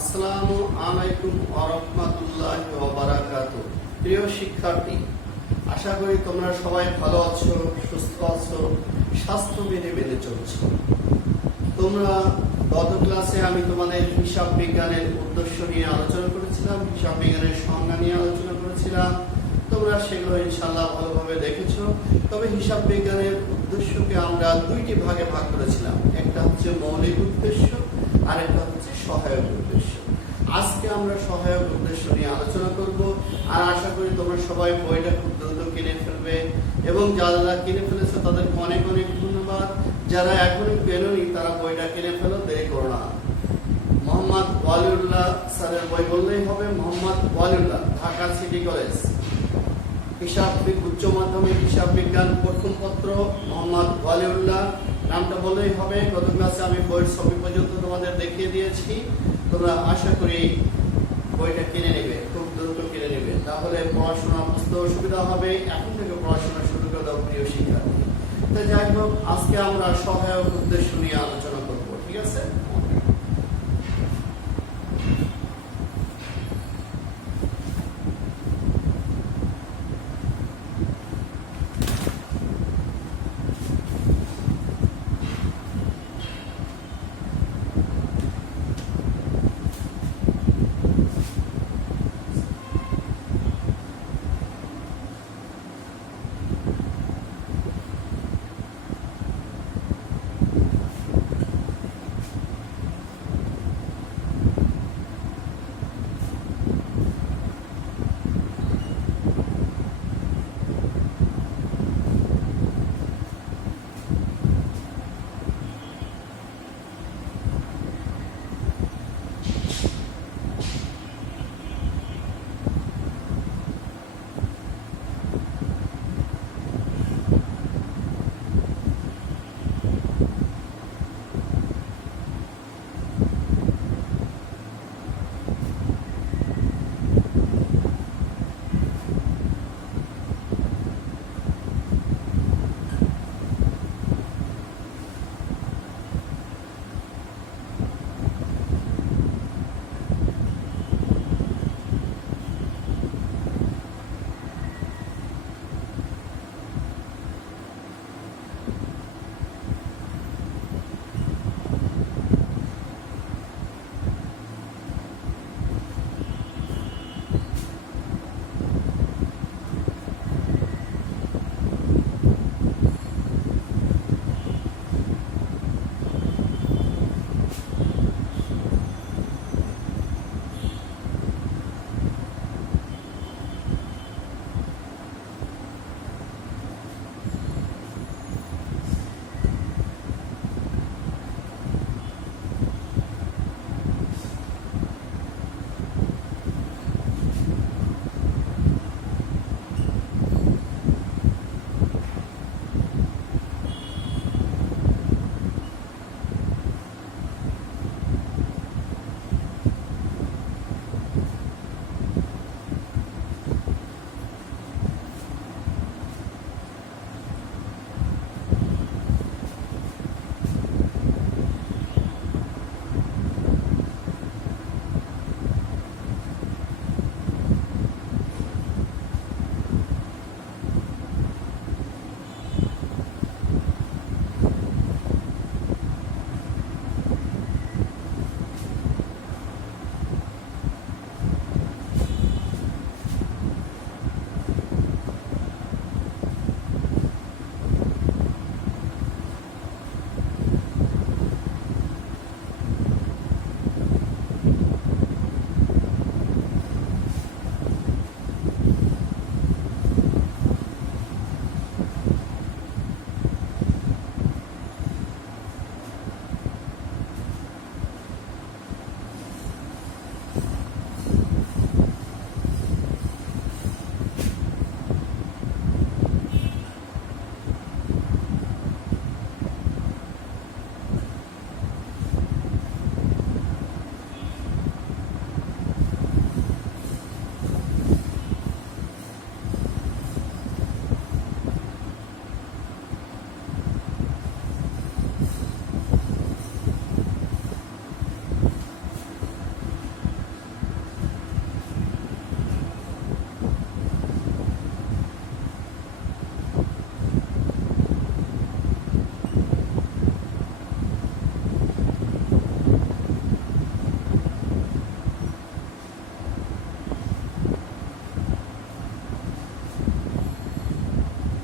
আসসালামু আলাইকুম ওয়া রাহমাতুল্লাহি ওয়া বারাকাতুহু। প্রিয় শিক্ষার্থী, আশা করি তোমরা সবাই ভালো আছো, সুস্থ আছো, স্বাস্থ্য মেনে চলছো। তোমরা গত ক্লাসে আমি তোমাদের হিসাব বিজ্ঞানের উদ্দেশ্য নিয়ে আলোচনা করেছিলাম, হিসাব বিজ্ঞানের সংজ্ঞা নিয়ে আলোচনা করেছিলাম। তোমরা সেগুলো ইনশাআল্লাহ ভালোভাবে দেখেছো। তবে হিসাব বিজ্ঞানের উদ্দেশ্যকে আমরা দুইটি ভাগে ভাগ করেছিলাম, একটা হচ্ছে মৌলিক উদ্দেশ্য আর একটা হচ্ছে সহায়ক উদ্দেশ্য। আজকে আমরা সহায়ক উদ্দেশ্য নিয়ে আলোচনা করব। আর আশা করি তোমরা সবাই বইটা খুব দ্রুত কিনে ফেলবে, এবং যারা কিনে ফেলেছো তাদেরকে অনেক অনেক ধন্যবাদ। যারা এখনই কেননি তারা বইটা কিনে ফেলো, দেরি করো না। মোহাম্মদ ওয়ালিউল্লাহ স্যারের বই বললেই হবে, মোহাম্মদ ওয়ালিউল্লাহ, ঢাকা সিটি কলেজ, হিসাব উচ্চ মাধ্যমিক হিসাব বিজ্ঞান প্রথম পত্র, মোহাম্মদ ওয়ালিউল্লাহ নামটা বললেই হবে। গত ক্লাসে আমি বইয়ের ছবি পর্যন্ত তোমাদের দেখিয়ে দিয়েছি। তোমরা আশা করি বইটা কিনে নেবে, খুব দ্রুত কিনে নেবে, তাহলে পড়াশোনা বুঝতে অসুবিধা হবে। এখন থেকে পড়াশোনা শুরু করে দাও প্রিয় শিক্ষার্থী। তো যাই হোক, আজকে আমরা সহায়ক উদ্দেশ্য নিয়ে আলোচনা করব, ঠিক আছে?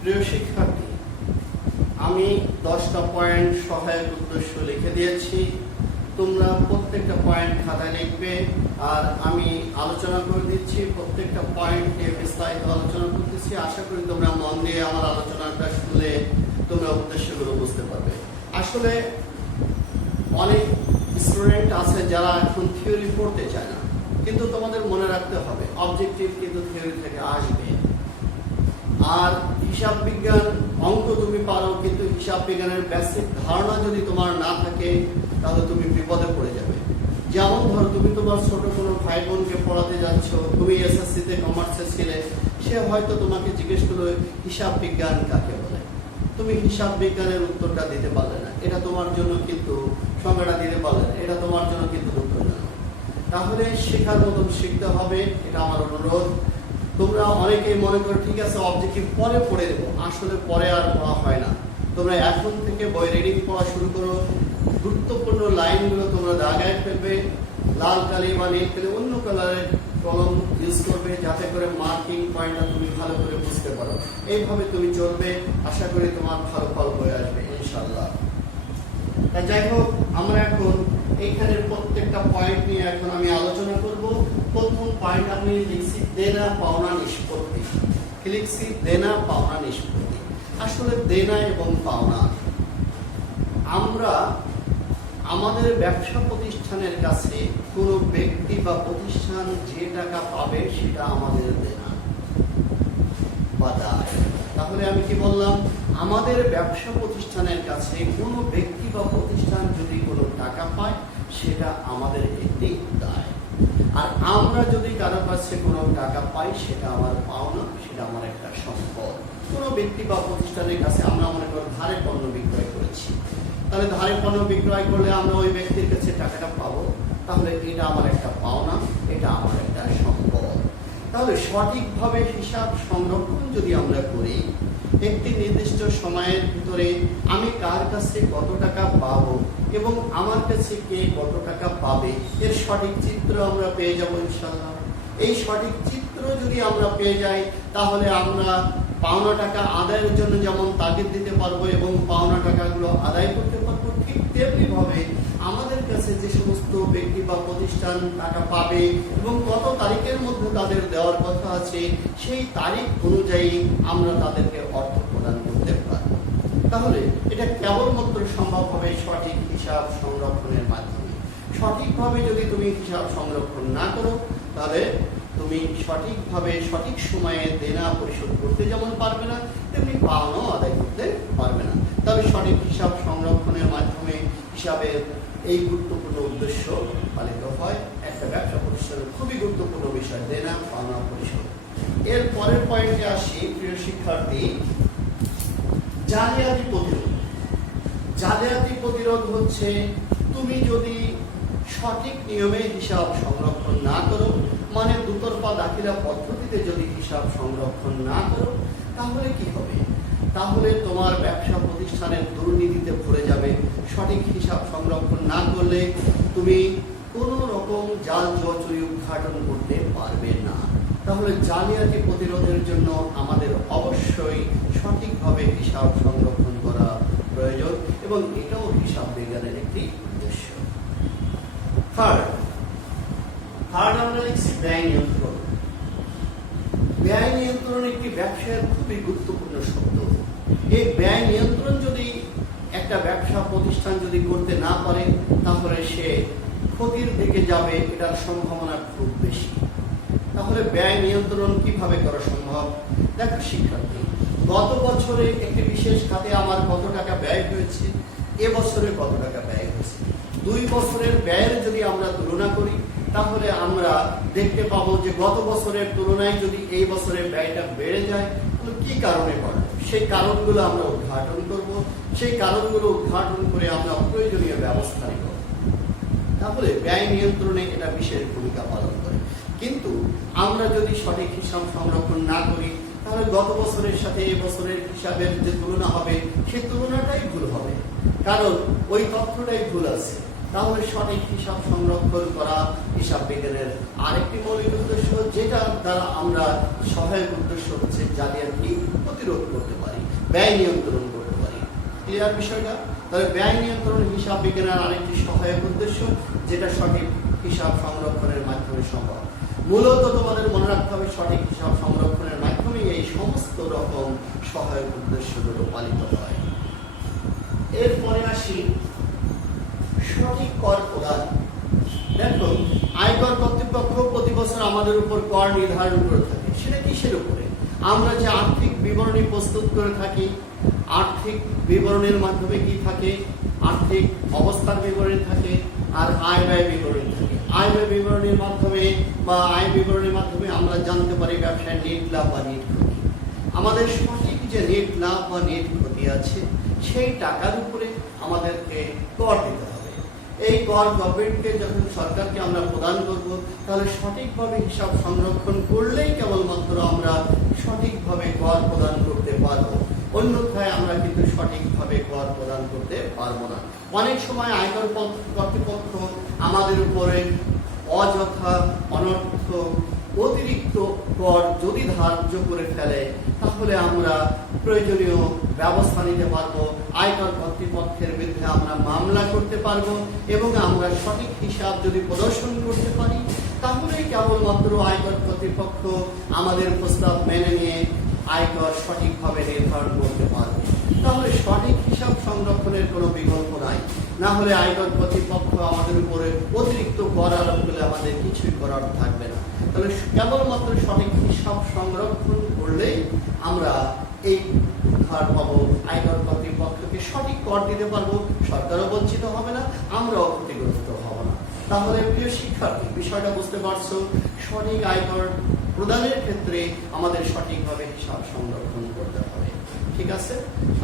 প্রিয় শিক্ষার্থী, আমি 10টা পয়েন্ট সহায়ক উদ্দেশ্য লিখে দিয়েছি। তোমরা প্রত্যেকটা পয়েন্ট খাতায় লিখবে, আর আমি আলোচনা করে দিচ্ছি। প্রত্যেকটা পয়েন্ট নিয়ে বিস্তারিত আলোচনা করতেছি। আশা করি তোমরা মন দিয়ে আমার আলোচনাটা শুনলে তোমরা উদ্দেশ্যগুলো বুঝতে পারবে। আসলে অনেক স্টুডেন্ট আছে যারা এখন থিওরি পড়তে চায় না, কিন্তু তোমাদের মনে রাখতে হবে অবজেক্টিভ কিন্তু থিওরি থেকে আসবে। আর হিসাব বিজ্ঞান অঙ্ক তুমি পারো, কিন্তু হিসাব বিজ্ঞানের বেসিক ধারণা যদি তোমার না থাকে তাহলে তুমি বিপদে পড়ে যাবে। যেমন ধরো, তুমি তোমার ছোট কোনো ভাই বোনকে পড়াতে যাচ্ছ, তুমি এসএসসিতে কমার্সে ছিলে, সে হয়তো তোমাকে জিজ্ঞেস করলো হিসাব বিজ্ঞান কাকে বলে। তুমি হিসাব বিজ্ঞানের উত্তরটা দিতে পারলে না, এটা তোমার জন্য কিন্তু সংজ্ঞাটা দিতে পারলে না, এটা তোমার জন্য কিন্তু দুঃখজনক। তাহলে শেখার মতন শিখতে হবে, এটা আমার অনুরোধ। তোমরা অনেকেই মনে করো ঠিক আছে অবজেক্টিভ পরে পড়ে দেবো, আসলে পরে আর পড়া হয় না। তোমরা এখন থেকে বই রিডিং পড়া শুরু করো। গুরুত্বপূর্ণ লাইনগুলো তোমরা দাগায় ফেলবে, লাল কালি বা নীল কালি অন্য কালারের কলম ইউজ করবে, যাতে করে মার্কিং পয়েন্টটা তুমি ভালো করে বুঝতে পারো। এইভাবে তুমি চলবে, আশা করি তোমার ভালো ফল হয়ে আসবে ইনশাআল্লাহ। তা যাই হোক, আমরা এখন এইখানের প্রত্যেকটা পয়েন্ট নিয়ে এখন আমি আলোচনা করব। প্রথম পয়েন্ট আমি লিখছি দেনা পাওনা নিষ্পত্তি। লিখছি দেনা পাওনা নিষ্পত্তি। আসলে দেনা এবং পাওনা, আমরা আমাদের ব্যবসা প্রতিষ্ঠানের কাছে কোনো ব্যক্তি বা প্রতিষ্ঠান যে টাকা পাবে সেটা আমাদের দেনা বা দায়। তাহলে আমি কি বললাম, আমাদের ব্যবসা প্রতিষ্ঠানের কাছে কোনো ব্যক্তি বা প্রতিষ্ঠান যদি কোনো টাকা পায় সেটা আমাদের একটি দায়। আর আমরা যদি কারো কাছে কোনো টাকা পাই সেটা আমার পাওনা, সেটা আমার একটা সম্পদ। কোনো ব্যক্তি বা প্রতিষ্ঠানের কাছে আমরা মনে করি ধারে পণ্য বিক্রয় করেছি, তাহলে ধারে পণ্য বিক্রয় করলে আমরা ওই ব্যক্তির কাছে টাকাটা পাবো, তাহলে এটা আমার একটা পাওনা, এটা আমার একটা সম্পদ। তাহলে সঠিকভাবে হিসাব সংরক্ষণ যদি আমরা করি, একটি নির্দিষ্ট সময়ের ভিতরে আমি কার কাছে কত টাকা পাবো এবং আমার কাছে কে কত টাকা পাবে, এর সঠিক চিত্র আমরা পেয়ে যাবো ইনশাআল্লাহ। এই সঠিক চিত্র যদি আমরা পেয়ে যাই, তাহলে আমরা পাওনা টাকা আদায়ের জন্য যেমন তাগিদ দিতে পারবো এবং পাওনা টাকাগুলো আদায় করতে পারবো, ঠিক তেমনি ভাবে আমাদের কাছে যে সমস্ত ব্যক্তি বা প্রতিষ্ঠান টাকা পাবে এবং কত তারিখের মধ্যে তাদের দেওয়ার কথা আছে, সেই তারিখ অনুযায়ী আমরা তাদেরকে অর্থ প্রদান করতে পারবো। তাহলে এটা কেবলমাত্র সম্ভব হবে সঠিক হিসাব সংরক্ষণের মাধ্যমে। সঠিকভাবে যদি তুমি হিসাব সংরক্ষণ না করো, তাহলে তুমি সঠিকভাবে সঠিক সময়ে দেনা পরিশোধ করতে যেমন পারবে না, তেমনি পাওনাও আদায় করতে পারবে না। তবে সঠিক হিসাব সংরক্ষণের মাধ্যমে হিসাবের এই গুরুত্বপূর্ণ উদ্দেশ্য পালিত হয়। একটা ব্যবসা প্রতিষ্ঠানের খুবই গুরুত্বপূর্ণ বিষয় দেনা পাওনা পরিশোধ। এর পরের পয়েন্টে আসি, প্রিয় শিক্ষার্থী, জালিয়াতি প্রতিরোধ। জালিয়াতি প্রতিরোধ হচ্ছে তুমি যদি সঠিক নিয়মে হিসাব সংরক্ষণ না করো, মানে দুতরফা দাখিলা পদ্ধতিতে যদি হিসাব সংরক্ষণ না করো, তাহলে কি হবে? তাহলে তোমার ব্যবসা প্রতিষ্ঠানের দুর্নীতিতে ভরে যাবে। সঠিক হিসাব সংরক্ষণ না করলে তুমি কোনো রকম জাল জুয়া চুরি উদ্ঘাটন করতে পারবে না। তাহলে জালিয়াতি প্রতিরোধের জন্য আমাদের অবশ্যই সঠিকভাবে হিসাব সংরক্ষণ করা প্রয়োজন এবং এটাও হিসাব বিজ্ঞানের একটি উদ্দেশ্য। থার্ড আমরা লিখছি ব্যয় নিয়ন্ত্রণ। ব্যয় নিয়ন্ত্রণ একটি ব্যবসায়ের খুবই গুরুত্বপূর্ণ শব্দ। এই ব্যয় নিয়ন্ত্রণ যদি একটা ব্যবসা প্রতিষ্ঠান যদি করতে না পারে, তাহলে সে ক্ষতির দিকে যাবে, এটার সম্ভাবনা খুব বেশি। তাহলে ব্যয় নিয়ন্ত্রণ কিভাবে করা সম্ভব? দেখো শিক্ষার্থী, গত বছরে একটি বিশেষ খাতে আমার কত টাকা ব্যয় হয়েছে, এবছরে কত টাকা ব্যয় হয়েছে, 2 বছরের ব্যয়ের যদি আমরা তুলনা করি, তাহলে আমরা দেখতে পাবো যে গত বছরের তুলনায় যদি এই বছরের ব্যয়টা বেড়ে যায়, তাহলে কি কারণে বাড়বে, সেই কারণগুলো আমরা উদ্ঘাটন করব। সেই কারণগুলো উদ্ঘাটন করে আমরা প্রয়োজনীয় ব্যবস্থা নিব। তাহলে ব্যয় নিয়ন্ত্রণে এটা বিশেষ ভূমিকা পালন করে। কিন্তু আমরা যদি সঠিক হিসাব সংরক্ষণ না করি, তাহলে গত বছরের সাথে এই বছরের হিসাবের যে তুলনা হবে, সেই তুলনাটাই ভুল হবে, কারণ ওই তথ্যটাই ভুল আছে। তাহলে সঠিক হিসাব সংরক্ষণ করা হিসাব বিজ্ঞানের আরেকটি মৌলিক উদ্দেশ্য, যেটা দ্বারা আমরা সহায়ক উদ্দেশ্য হচ্ছে জালিয়াতি প্রতিরোধ করতে পারি, ব্যয় নিয়ন্ত্রণ করতে পারি। ক্লিয়ার বিষয়টা? তাহলে ব্যয় নিয়ন্ত্রণ হিসাব বিজ্ঞানের আরেকটি সহায়ক উদ্দেশ্য, যেটা সঠিক হিসাব সংরক্ষণের মাধ্যমে সম্ভব। মূলত তোমাদের মনে রাখতে হবে সঠিক হিসাব সংরক্ষণের মাধ্যমে এই সমস্ত রকম সহায়ক উদ্দেশ্যগুলো পালিত হয়। এরপরে আসি সঠিক কর প্রদান। দেখো, আয়কর কর্তৃপক্ষ প্রতি বছর আমাদের উপর কর নির্ধারণ করে থাকে। সেটা কিসের উপরে? আমরা যে আর্থিক বিবরণী প্রস্তুত করে থাকি, আর্থিক বিবরণীর মাধ্যমে কি থাকে? আর্থিক অবস্থার বিবরণী থাকে আর আয় ব্যয় বিবরণী থাকে। আয় ব্যয় বিবরণীর মাধ্যমে বা আয় বিবরণীর মাধ্যমে আমরা জানতে পারি ব্যবসায় নেট লাভ বা নেট ক্ষতি। আমাদের সঠিক যে নেট লাভ বা নেট ক্ষতি আছে, সেই টাকার উপরে আমাদেরকে কর দিতে হবে। এই কর গভর্নমেন্টকে যখন সরকারকে আমরা প্রদান করব, তাহলে সঠিকভাবে হিসাব সংরক্ষণ করলেই কেবলমাত্র আমরা সঠিকভাবে কর প্রদান করতে পারবো। অন্যথায় আমরা কিন্তু সঠিকভাবে কর প্রদান করতে পারবো না। অনেক সময় আয়কর কর্তৃপক্ষ আমাদের উপরে অযথা অনর্থ অতিরিক্ত কর যদি ধার্য করে ফেলে, তাহলে আমরা প্রয়োজনীয় ব্যবস্থা নিতে পারবো। আয়কর কর্তৃপক্ষের বিরুদ্ধে আমরা মামলা করতে পারবো এবং আমরা সঠিক হিসাব যদি প্রদর্শন করতে পারি, তাহলেই কেবলমাত্র আয়কর কর্তৃপক্ষ আমাদের প্রস্তাব মেনে নিয়ে আয়কর সঠিকভাবে নির্ধারণ করতে পারবে। তাহলে সঠিক হিসাব সংরক্ষণের কোনো বিকল্প নাই। না হলে আয়কর কর্তৃপক্ষ আমাদের উপরে অতিরিক্ত কর আরোপ করলে আমাদের কিছুই করার থাকবে না। তাহলে কেবলমাত্র সঠিক হিসাব সংরক্ষণ করলেই আমরা এই ছাড় পাবো, আয়কর কর্তৃপক্ষকে সঠিক কর দিতে পারবো, সরকারও বঞ্চিত হবে না, আমরাও ক্ষতিগ্রস্ত হব না। তাহলে প্রিয় শিক্ষার্থী, বিষয়টা বুঝতে পারছো? সঠিক আয়কর প্রদানের ক্ষেত্রে আমাদের সঠিকভাবে হিসাব সংরক্ষণ করতে হবে। ঠিক আছে?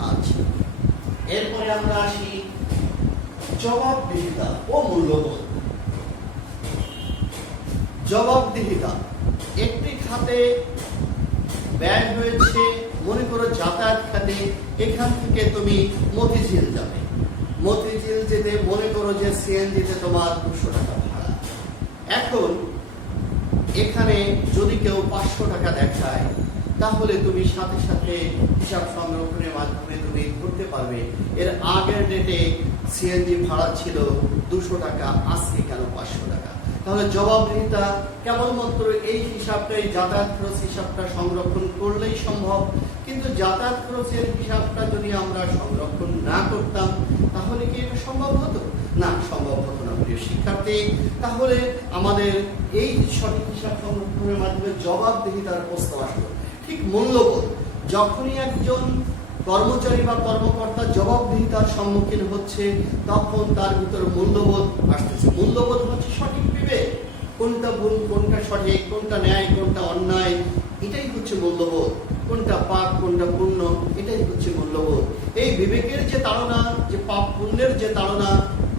আচ্ছা, এরপরে আমরা আসি জবাবদিহিতা ও মূল্যবোধ। জবাবদিহিতা, একটি খাতে ব্যয় হয়েছে, মনে করো যাতায়াত খাতে, এখান থেকে তুমি মতিঝিল যাবে। মতিঝিল যেতে মনে করো যে সিএনজিতে তোমার 200 টাকা ভাড়া। এখন এখানে যদি কেউ 500 টাকা দেখায়, তাহলে তুমি সাথে সাথে হিসাব সংরক্ষণের মাধ্যমে তুমি ধরতে পারবে এর আগের ডেটে সিএনজি ভাড়া ছিল 200 টাকা, আজকে কেন 500 টাকা। তাহলে জবাবদিহিতা কেবলমাত্র এই হিসাবটাই, যাতায়াত খরচ হিসাবটা সংরক্ষণ করলেই সম্ভব। কিন্তু যাতায়াত খরচের হিসাবটা যদি আমরা সংরক্ষণ না করতাম, তাহলে কি এটা সম্ভব হতো? না, সম্ভব হতো না প্রিয় শিক্ষার্থী। তাহলে আমাদের এই সঠিক হিসাব সংরক্ষণের মাধ্যমে জবাবদিহিতার প্রশ্ন আসলো। ঠিক মূল্যবোধ, যখনই একজন কর্মচারী বা কর্মকর্তা জবাবদিহিতার সম্মুখীন হচ্ছে, তখন তার ভিতর মূল্যবোধ আসতেছে। মূল্যবোধ হচ্ছে সঠিক বিবেক, কোনটা ভুল, কোনটা সঠিক, কোনটা ন্যায়, কোনটা অন্যায়, এটাই হচ্ছে মূল্যবোধ। কোনটা পাপ, কোনটা পুণ্য, এটাই হচ্ছে মূল্যবোধ। এই বিবেকের যে তাড়না, যে পাপ পুণ্যের যে তাড়না,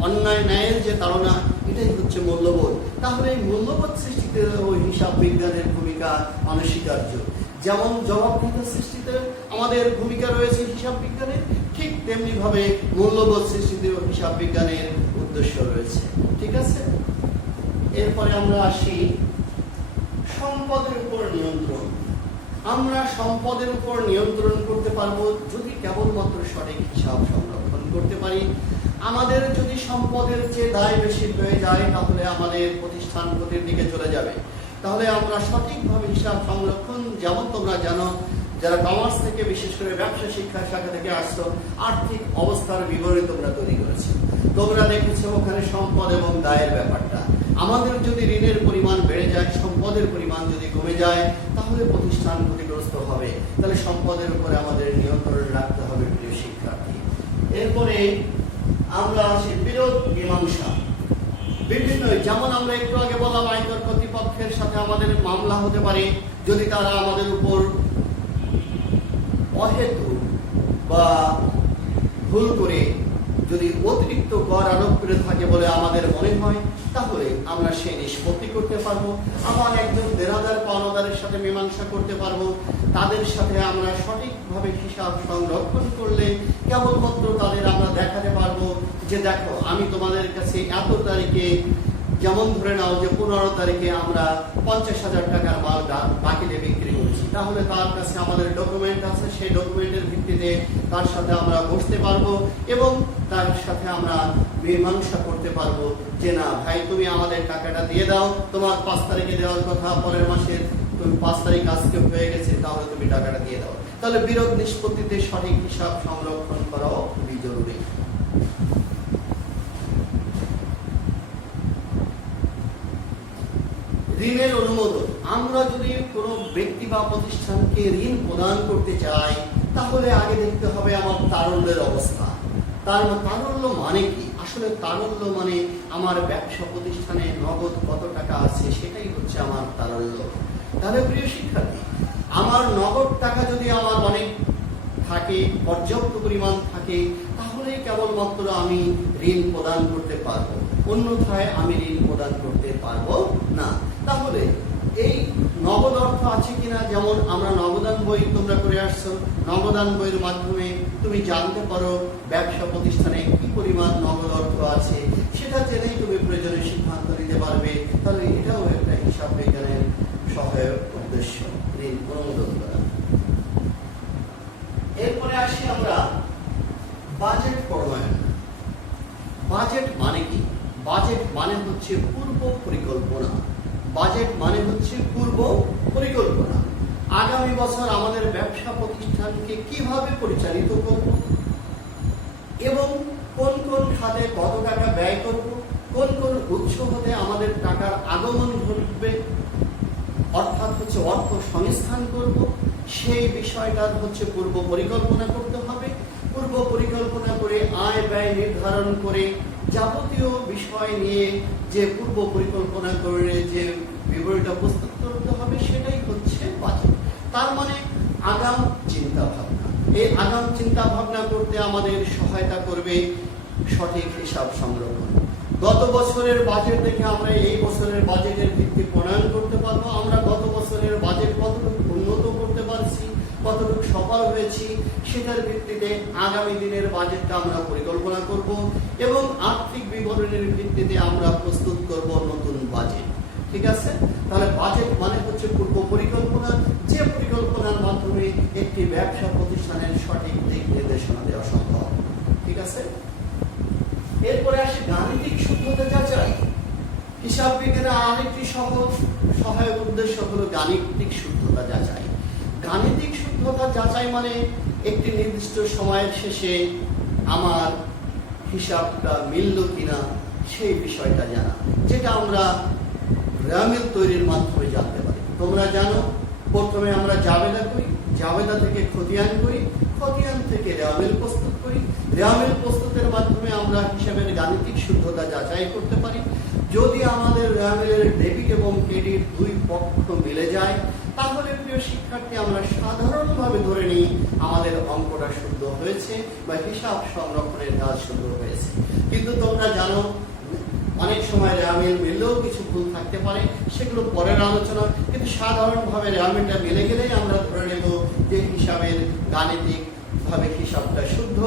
অন্যায় ন্যায়ের যে তাড়না, এটাই হচ্ছে মূল্যবোধ। তাহলে এই মূল্যবোধ সৃষ্টিতে ওই হিসাব বিজ্ঞানের ভূমিকা অনস্বীকার্য। যেমন জবাবদিহিতা সৃষ্টিতে আমাদের ভূমিকা রয়েছে হিসাব বিজ্ঞানের, ঠিক তেমনি ভাবে মূল্যবোধ সৃষ্টিতে হিসাব বিজ্ঞানের উদ্দেশ্য রয়েছে। ঠিক আছে? এরপরে আমরা আসি সম্পদের উপর নিয়ন্ত্রণ। আমরা সম্পদের উপর নিয়ন্ত্রণ করতে পারবো যদি কেবলমাত্র সঠিক হিসাব সংরক্ষণ করতে পারি। আমাদের যদি সম্পদের যে দায় বেশি হয়ে যায়, তাহলে আমাদের প্রতিষ্ঠান ক্ষতির দিকে চলে যাবে। তাহলে আমরা সঠিকভাবে হিসাব সংরক্ষণ, যেমন তোমরা জানো, যারা কমার্স থেকে, বিশেষ করে ব্যবসা শিক্ষা শাখা থেকে আসছো, আর্থিক অবস্থার বিবরণী তোমরা তৈরি করেছো। তোমরা দেখেছো ওখানে সম্পদ এবং দায়ের ব্যাপারটা। আমাদের যদি ঋণের পরিমাণ বেড়ে যায়, সম্পদের পরিমাণ যদি কমে যায়, তাহলে প্রতিষ্ঠান ক্ষতিগ্রস্ত হবে। তাহলে সম্পদের উপরে আমাদের নিয়ন্ত্রণ রাখতে হবে প্রিয় শিক্ষার্থী। এরপরে আমরা আসি বিরোধ মীমাংসা। বিভিন্ন, যেমন আমরা একটু আগে বললাম, আয়কর কর্তৃপক্ষের সাথে আমাদের মামলা হতে পারে যদি তারা আমাদের উপর অহেতু বা ভুল করে যদি অতিরিক্ত কর আরোপ করে থাকে বলে আমাদের মনে হয়, তাহলে আমরা সেই নিষ্পত্তি করতে পারবো। আবার একজন দেনাদার পাওনাদারের সাথে মীমাংসা করতে পারবো। তাদের সাথে আমরা সঠিকভাবে হিসাব সংরক্ষণ করলে কেবলমাত্র তাদের আমরা দেখাতে পারবো যে দেখো, আমি তোমাদের কাছে এত তারিখে, যেমন ধরে নাও যে 15 তারিখে আমরা 50,000 টাকার মাল বাকিতে বিক্রি করেছি, তাহলে তার কাছে আমাদের ডকুমেন্ট আছে। সেই ডকুমেন্টের ভিত্তিতে তার সাথে আমরা বসতে পারবো এবং তার সাথে আমরা মীমাংসা করতে পারবো যে না ভাই, তুমি আমাদের টাকাটা দিয়ে দাও, তোমার 5 তারিখে দেওয়ার কথা, পরের মাসের তুমি 5 তারিখ আজকে হয়ে গেছে, তাহলে তুমি টাকাটা দিয়ে দাও। তাহলে বিরোধ নিষ্পত্তিতে সঠিক হিসাব সংরক্ষণ করাও খুবই জরুরি। ঋণের অনুমোদন। আমরা যদি কোনো ব্যক্তি বা প্রতিষ্ঠানকে ঋণ প্রদান করতে চাই, তাহলে আগে দেখতে হবে আমার তারল্যের অবস্থা। তারল্য মানে কি? আসলে তারল্য মানে আমার ব্যবসা প্রতিষ্ঠানে নগদ কত টাকা আছে, সেটাই হচ্ছে আমার তারল্য। তাহলে প্রিয় শিক্ষার্থী, আমার নগদ টাকা যদি আমার অনেক থাকে, পর্যাপ্ত পরিমাণ থাকে, তাহলে কেবলমাত্র আমি ঋণ প্রদান করতে পারবো, অন্যথায় আমি ঋণ প্রদান করতে পারবো না। তাহলে এই নগদ অর্থ আছে কিনা, যেমন আমরা নগদান বই তোমরা করে আসছো, নগদান বইয়ের মাধ্যমে তুমি জানতে পারো ব্যবসা প্রতিষ্ঠানে কি পরিমাণ নগদ অর্থ আছে, সেটা জেনেই তুমি প্রয়োজনে সিদ্ধান্ত নিতে পারবে। তাহলে এটাও একটা হিসাব বিজ্ঞানের সহায়ক উদ্দেশ্য, ঋণ অনুমোদন করা। এরপরে আসি আমরা বাজেট প্রণয়ন। বাজেট মানে কি? বাজেট মানে হচ্ছে পূর্ব পরিকল্পনা। বাজেট মানে হচ্ছে পূর্ব পরিকল্পনা। আগামী বছর আমাদের ব্যবসা প্রতিষ্ঠানকে কিভাবে পরিচালিত করব এবং কোন কোন খাতে কত টাকা ব্যয় করব, কোন কোন উৎস হতে আমাদের টাকার আগমন ঘটবে, অর্থাৎ হচ্ছে অর্থ সংস্থান করব, সেই বিষয়টার হচ্ছে পূর্ব পরিকল্পনা করতে হবে। পূর্ব পরিকল্পনা করে আয় ব্যয় নির্ধারণ করে যাবতীয় বিষয় নিয়ে যে পূর্ব পরিকল্পনা করে যে বিবরণীটা প্রস্তুত করতে হবে, সেটাই হচ্ছে বাজেট। তার মানে আগাম চিন্তা ভাবনা। এই আগাম চিন্তা ভাবনা করতে আমাদের সহায়তা করবে সঠিক হিসাব সংরক্ষণ। গত বছরের বাজেট দেখে আমরা এই বছরের বাজেটের ভিত্তি প্রণয়ন করতে পারবো। আমরা গত বছরের বাজেট কতটুকু উন্নত করতে পারছি, কতটুকু সফল হয়েছি, সেটার ভিত্তিতে আগামী দিনের বাজেটটা আমরা পরিকল্পনা করব এবং আর্থিক বিবরণের ভিত্তিতে আমরা প্রস্তুত করব নতুন বাজেট। ঠিক আছে? তাহলে বাজেট মানে হচ্ছে পূর্ব পরিকল্পনা, যে পরিকল্পনার মাধ্যমে একটি ব্যবসা প্রতিষ্ঠানের সঠিক দিক নির্দেশনা দেওয়া সম্ভব। ঠিক আছে? এরপরে আসে গাণিতিক শুদ্ধতা যাচাই। হিসাব বিজ্ঞানের আরেকটি সহায়ক উদ্দেশ্য হলো গাণিতিক শুদ্ধতা যাচাই। গাণিতিক শুদ্ধতা যাচাই মানে একটি নির্দিষ্ট সময়ের শেষে আমার হিসাবটা মিলল কিনা সেই বিষয়টা জানা, যেটা আমরা রেওয়ামিল তৈরির মাধ্যমে জানতে পারি। তোমরা জানো, প্রথমে আমরা জাবেদা করি, জাবেদা থেকে খতিয়ান করি, খতিয়ান থেকে রেওয়ামিল প্রস্তুত করি, রেওয়ামিল প্রস্তুতের মাধ্যমে আমরা হিসাবের গাণিতিক শুদ্ধতা যাচাই করতে পারি। যদি আমাদের রেওয়ামিলের ডেবিট এবং ক্রেডিট দুই পক্ষ মিলে যায়, তাহলে প্রিয় শিক্ষার্থী আমরা সাধারণভাবে ধরে নিই আমাদের অঙ্কটা শুদ্ধ হয়েছে বা হিসাব সংরক্ষণের কাজ শুদ্ধ হয়েছে। কিন্তু তোমরা জানো, অনেক সময় রেওয়ামিল মিললেও কিছু ভুল থাকতে পারে, সেগুলো পরের আলোচনা। কিন্তু সাধারণভাবে রেওয়ামিলটা মিলে গেলেই আমরা ধরে নেব যে হিসাবের গাণিতিক ভাবে হিসাবটা শুদ্ধ।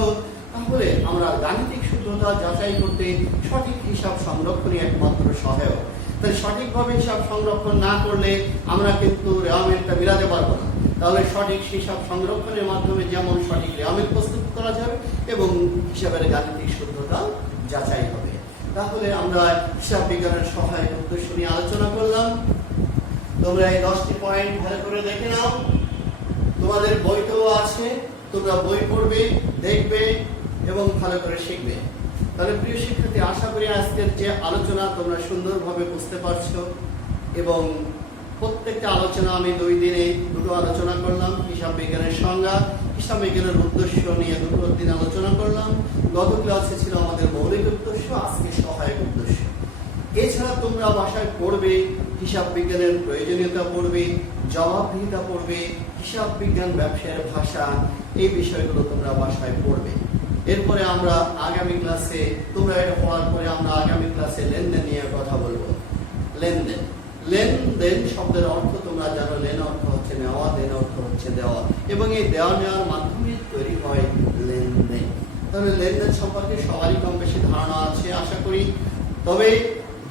তাহলে আমরা গাণিতিক শুদ্ধতা যাচাই করতে সঠিক হিসাব সংরক্ষণই একমাত্র সহায়ক। তাই সঠিকভাবে হিসাব সংরক্ষণ না করলে আমরা কিন্তু রেওয়ামিলটা মিলাতে পারবো না। তাহলে সঠিক হিসাব সংরক্ষণের মাধ্যমে যেমন সঠিক রেওয়ামিল প্রস্তুত করা যাবে এবং হিসাবের গাণিতিক শুদ্ধতা যাচাই হবে। তাহলে আমরা হিসাব বিজ্ঞানের সহায়ক উদ্দেশ্য নিয়ে আলোচনা করলাম। তোমরা এই 10টি পয়েন্ট ভালো করে দেখে নাও, তোমাদের বইতেও আছে, তোমরা বই পড়বে, দেখবে এবং ভালো করে শিখবে। তাহলে প্রিয় শিক্ষার্থী, আশা করি আজকের যে আলোচনা তোমরা সুন্দরভাবে বুঝতে পারছো এবং প্রত্যেকটা আলোচনা আমি 2 দিনে 2টো আলোচনা করলাম। হিসাব বিজ্ঞানের সংজ্ঞা, হিসাব বিজ্ঞানের উদ্দেশ্য নিয়ে 2টো দিন আলোচনা করলাম। গত ক্লাসে ছিল আমাদের মৌলিক উদ্দেশ্য, আজকে সহায়ক উদ্দেশ্য। এছাড়া তোমরা বাসায় পড়বে, হিসাব বিজ্ঞানের প্রয়োজনীয়তা পড়বে, জবাবদিহিতা পড়বে, হিসাব বিজ্ঞান ব্যবসায়ের ভাষা, এই বিষয়গুলো তোমরা বাসায় পড়বে। এরপরে আমরা আগামী ক্লাসে, তোমরা এটা পড়ার পরে আমরা আগামী ক্লাসে লেনদেন নিয়ে কথা বলবো। লেনদেন, লেনদেন শব্দের অর্থ তোমরা জানো। লেন অর্থ হচ্ছে নেওয়া, দেন অর্থ হচ্ছে দেওয়া, এবং এই দেওয়া নেওয়ার মাধ্যমে তৈরি হয় লেনদেন। তাহলে লেনদেন সম্পর্কে সবারই কম বেশি ধারণা আছে আশা করি। তবে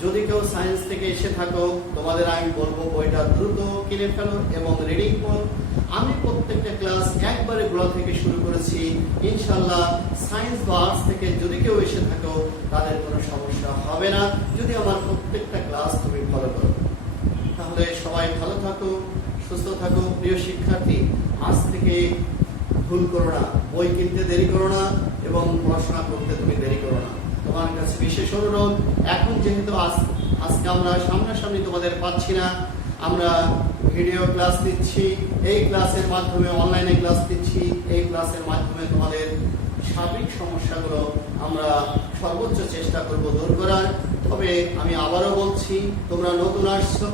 যদি কেউ সায়েন্স থেকে এসে থাকো, তোমাদের আমি বলবো বইটা দ্রুত কিনে ফেলো এবং রিডিং করো। আমি প্রত্যেকটা ক্লাস একবারে গোড়া থেকে শুরু করেছি। ইনশাআল্লাহ সায়েন্স বা আর্টস থেকে যদি কেউ এসে থাকো, তাদের কোনো সমস্যা হবে না যদি আমার প্রত্যেকটা ক্লাস তুমি ফলো করো। তাহলে সবাই ভালো থাকো, সুস্থ থাকো। প্রিয় শিক্ষার্থী, আজ থেকে ভুল করো না, বই কিনতে দেরি করো না এবং পড়াশোনা করতে তুমি দেরি করো না। তোমার কাছে বিশেষ অনুরোধ, এখন যেহেতু আজকে আমরা সামনাসামনি তোমাদের পাচ্ছি না, আমরা ভিডিও ক্লাস দিচ্ছি, এই ক্লাসের মাধ্যমে অনলাইনে ক্লাস দিচ্ছি। এই ক্লাসের মাধ্যমে তোমাদের সার্বিক সমস্যাগুলো আমরা সর্বোচ্চ চেষ্টা করব দূর করার। তবে আমি আবারও বলছি, তোমরা নতুন আসছো,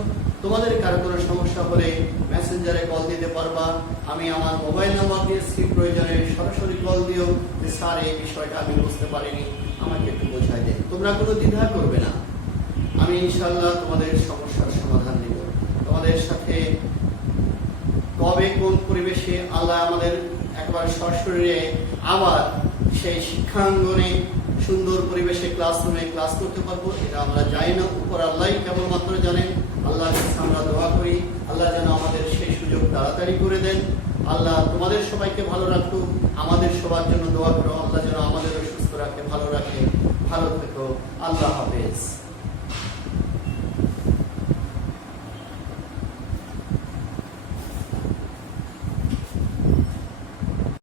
তোমাদের কারো কোনো সমস্যা হলে মেসেঞ্জারে কল দিতে পারবা। আমি আমার মোবাইল নাম্বার দিয়েছি, প্রয়োজনে সরাসরি কল দিও যে স্যার এই বিষয়টা আমি বুঝতে পারিনি, আমাকে একটু বোঝাই দেন। তোমরা কোনো দ্বিধা করবে না, আমি ইনশাআল্লাহ তোমাদের সমস্যার সমাধান দেব। তোমাদের সাথে কবে কোন পরিবেশে আল্লাহ আমাদের একবার সশরীরে আবার সেই শিক্ষাঙ্গনে সুন্দর পরিবেশে ক্লাসরুমে ক্লাস করতে পারবো, এটা আমরা জানি না, উপর আল্লাহ কেবলমাত্র জানেন। আল্লাহর কাছে আমরা দোয়া করি, আল্লাহ যেন আমাদের সেই সুযোগ তাড়াতাড়ি করে দেন। আল্লাহ তোমাদের সবাইকে ভালো রাখুক, আমাদের সবার জন্য দোয়া করো। আল্লাহ